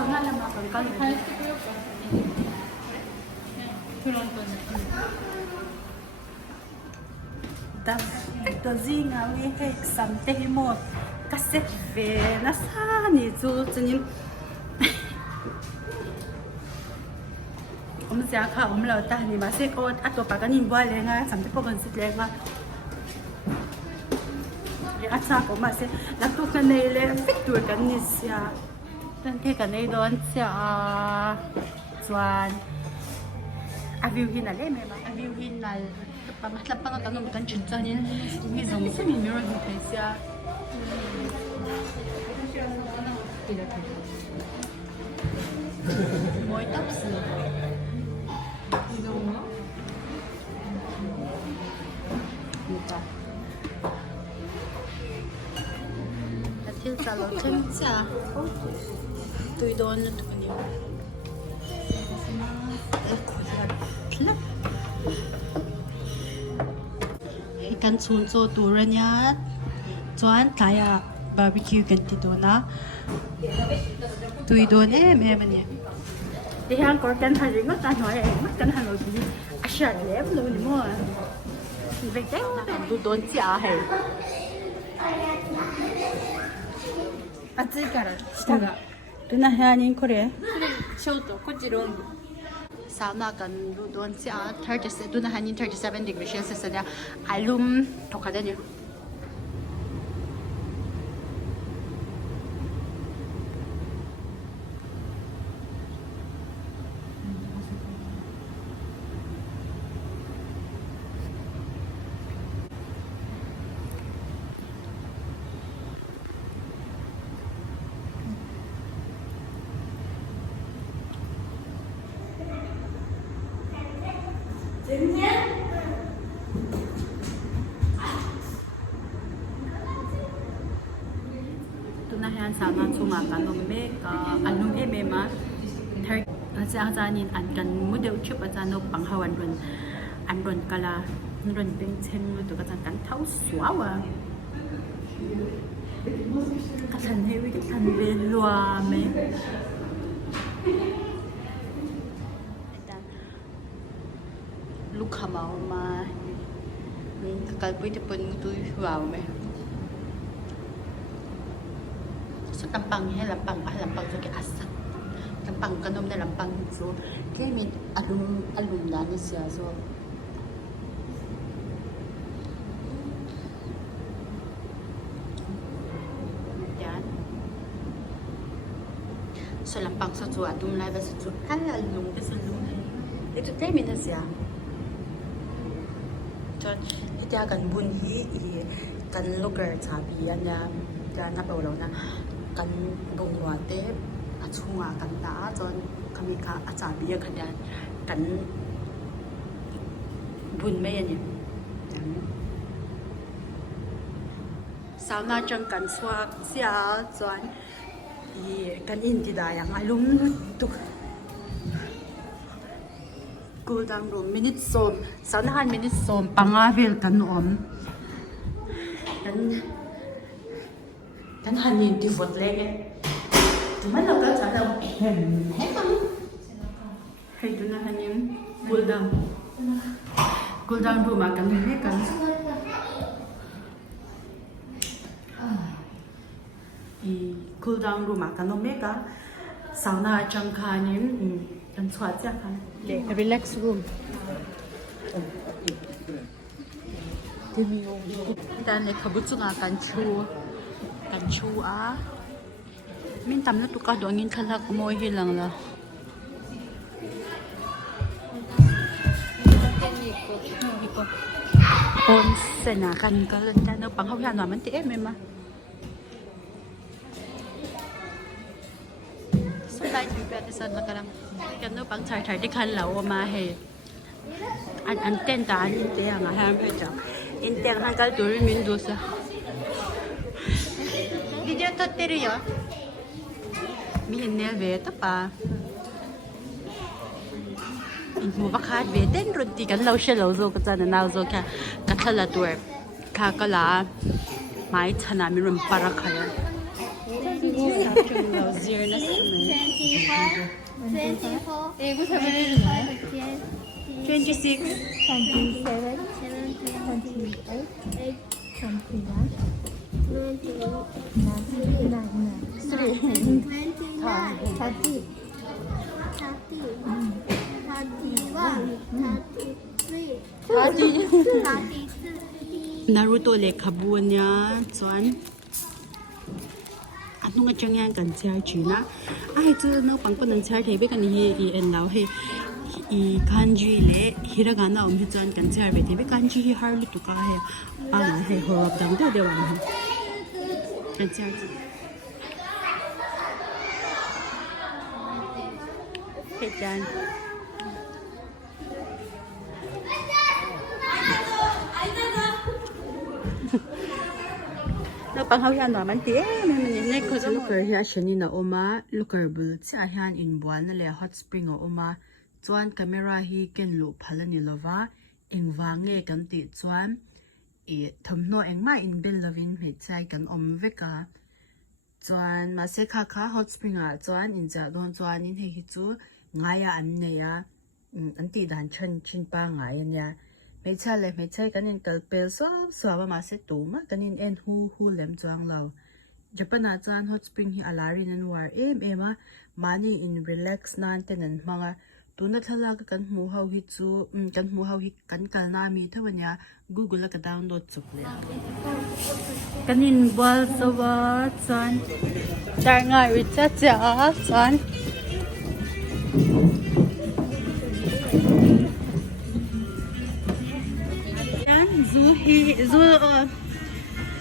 사우나 라마 건강 할 수도 있고. 그런 거는. Dozinha we samte mo kaset ve na sa ni zu zunin 我们家看我们老大你嘛是个啊多把个人过来啊咱们不跟是这个啊啥我嘛是那都跟那嘞非多跟你下但这个那段下转啊 view hin là đấy mày mà à view hin là lapang tanong kan chunta ni mi zong se mi mirror hi thesia moi tap su Nita Atil sa lo chen cha tui don tu niกันชุนโซตูระเนียจวนทายาบาร์บีคิวกันติดนะตุยโดนแม่มันเนี่ยที่ห้างก็กันหันริงก็ตาหน่อยมันกันหันเราดีอาชาเล็บเลยนี่มั่วไปเจ้าดูโดนจ่าเหรอ暑いから下がどんな部屋にこれショートこっちロングsauna kan lu don sia 37 tu na hanin 37 degrees Celsius dia alum tokada ni tunahan sama cuma kanong me alung mema thar aja nin an kan mudeu chup aja no panghawan run an run kala run peng chen mu tu ka kan thau suawa ka than hewi ka than ve lua me lúc hamau ma kalpui te pun tu wow me so tampang he lampang so ke asat tampang kanom na lampang so ke min alum na ni siya so yan so lampang so tu atum na ba so tu alum ke so alum ito ke min na siya cho ito kan bun hi kan lugar sabi yan na na bawlaw na kan bungwa te achunga kan ta chon kami ka achabi kan dan kan bun me yan sauna chang kan swak sia chon kan in ti da yang alum tu cool down room minute som sauna han minute som pangavel kan om kan hanin di vot lege cuman lo kan sana hey tu nah hanin cool down room akan lege kan cool down room akan omega sauna changkanin kan swat ja kan relax room dan le kabutsunga kan chu min tam na tuka do ngin khalak mo hi lang la sena kan kalan na panghawyan naman ti mema so dai tu pa ti san makalang kan no pang chai di kan la o ma he an ten ta an te nga ha pe cha in ter han kal tur min do sa video 撮ってるよみんなべたpa mo bakat be den roti kan lo she lo zo ka chan na zo ka ka thala tur ka kala mai chana mi rum para khaya 英語喋れるの26 Naruto le khabun nya chuan anung achang yang kan char china ai chu no pangpan an char thei be kan hi I en lau he I kanji le hiragana om hi chuan kan char be thei be kanji hi har lu tu ka he pa na he horab dang de de wan kan char he dan nó bằng hậu hian man ti mình nhảy ko looker hi a shani na oma looker bul cha hian in buan le hot spring o oma chuan camera hi ken lu phalani lova engwange kan ti chuan e thomno engma in bel lovin me chai kan om veka chuan ma se kha kha hot spring a chuan in cha don chuan in he hi chu ngaya an ne ya an ti dan chin pa ngai ania mấy cha lệ mấy cha cái nên cái bell xóa mà sẽ tủ mà cái nên en hu lem choang lâu Japan à chan hot spring hi alari nan war em à money in relax nan tenan manga tu na thala ka kan mu hau hi chu kan mu hau hi kan kal na mi thawanya Google ka download chuk le kan in bal sawa chan dar ngai wi cha cha chan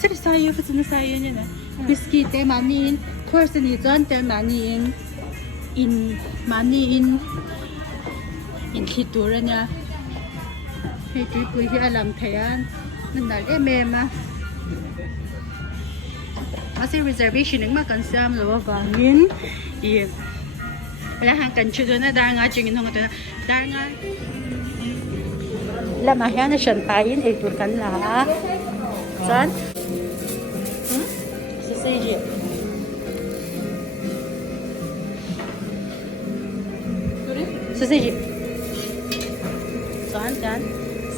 sir sayo kasi na sayo niya na biscuit te manin course ni John te manin in khitura niya hey ti ko hi alam thayan nandal mema kasi reservation ng makansam lo bangin wala hang kan chudo na dar nga chingin hong na dar nga lama hian na shan pain e tur kan la John sausage sausage John dan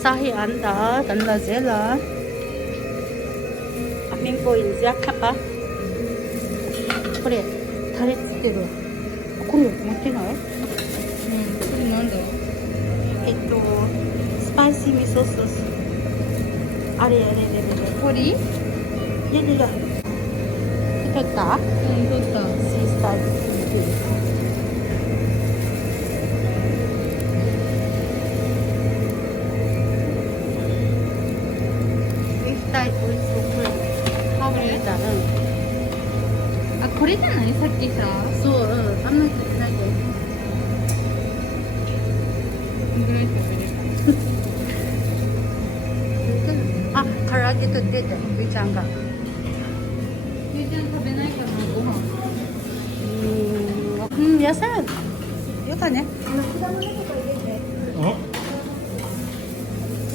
sahi anda kan la zela amin ko in zia kapa kore tare tsutero kore motte nai kore nanda spicy miso sauce. Are. Kori? Yan. Ito ta? Ito ta. Sea spicy. Beef Thai food super. How many is that? あ、これじゃないさっきさ。そう、あんまり食べないで。ぐらい食べれる。あ、唐揚げと出て、ゆいちゃんが。ゆいちゃん食べないかな、ご飯。野菜。よかね。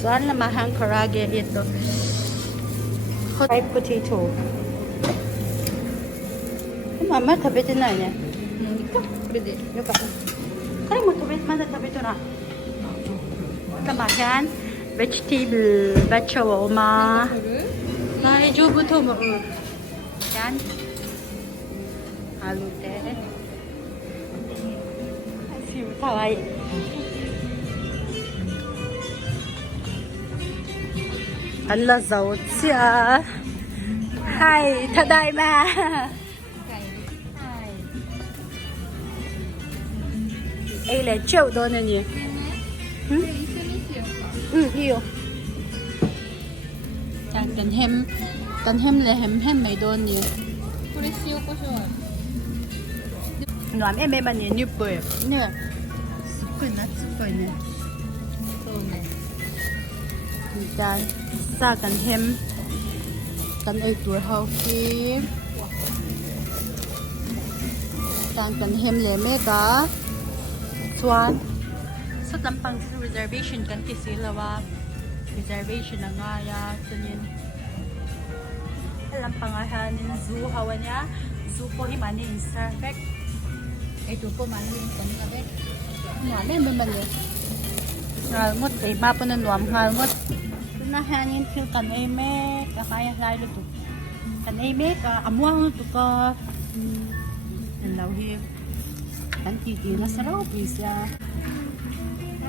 Soal na mahang karage ito. Fried potato. Mama, tabi din na niya. Pwede. Yo ka. Kaya mo tabi ito na. Tamahan. vegetable ma daijoubu mo yan alu te siu kawaii Allah zao chia hi tadaima ai le chou do na ni iyoกันเฮมเลยเฮมไม่โดนนี่ これ塩コショウหนอนเอ็มมันเนี่ยนิบเปิดเนี่ยสุกนะสุกเนี่ยそうねมีการซากันเฮมกันไอตัวเฮาคีการกันเฮมเลยแม่กาชวนสุดลำปังที่ reservation กันที่สิละว่า reservation na nga ya tunin alam pangahan zoo hawa niya zoo po himani in perfect Ay, tupo man yung kami ka be. Ngon lên bên mình vậy. Rồi ngót cái ba bên nên nuông ngồi ngót. Na hangin feel kan ay me kaya lai lu tu. Kan ay me ka amuang tu ka. Ang law hi. Kan titi na sarap bisa.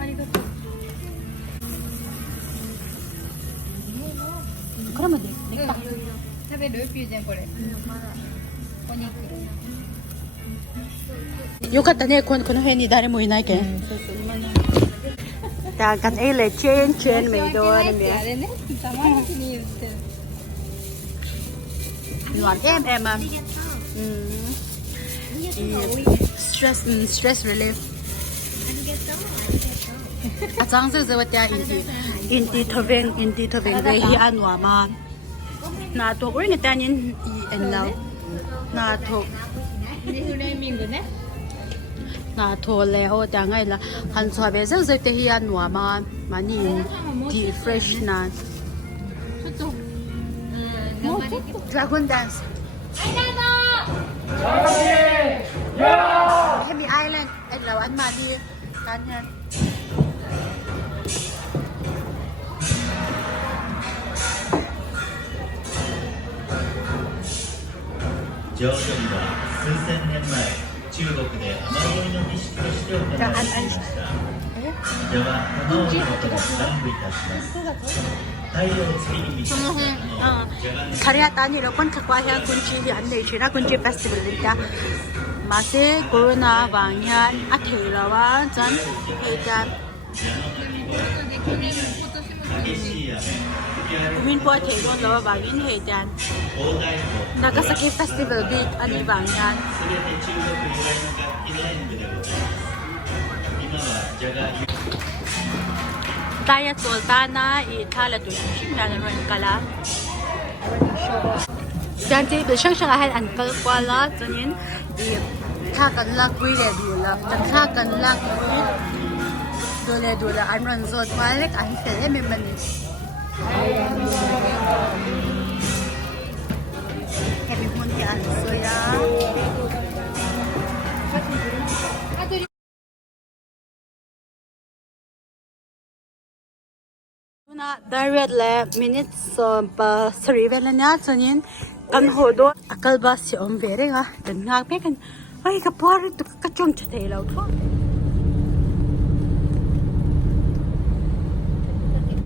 Arigato. Kram de. Dekta. 食べるピュージェンこれ。お肉。 よかったねこの辺に誰もいないけん。そうそう、今の。 Da kan ay le chen me do あ ni me. れね、たまにに言ってる。 Nuông em à. Stress relief. À trang sự vật ya inti thoveng ve hi anwa ma. Na to oi ni ta nin en lao. Na to リフレーミングね。 na to le ho ta ngai la han chwa be zeng zeng te hi anwa ma mani di fresh na ちょっと。もうちょっと。 dragon dance. ให้มีไอแลนด์ไอเราอันมาดีการงาน 浄土儀は数千年前中国で雨乞いの儀式として行われていましたでは玉をのことで断部いたします太陽を次に満ちた玉をじゃがね Karya ni lo kon kakwa hian kunchi hi an nei thina kunchi festival ni ta ma se corona wang hian a thei lawa chan he ta 激しい雨吹き荒れる min po thei don lawa wang in he ta 大太鼓 Nagasaki festival big ani wang hian すべて中国由来の楽器の演舞でございます今はじゃが Daya sultana i thala tu shin na ron kala dan ti be shang shang han an kal kwala chunin i tha kan la pui le du la chan tha kan la du la an ron zot malek an fel em man ni Happy hun ti an so ya na direct le minutes so pa sri vela nya chunin kan ho do akal ba si om ve renga kan ngak pe kan ai ka par tu ka chom che thei lo tho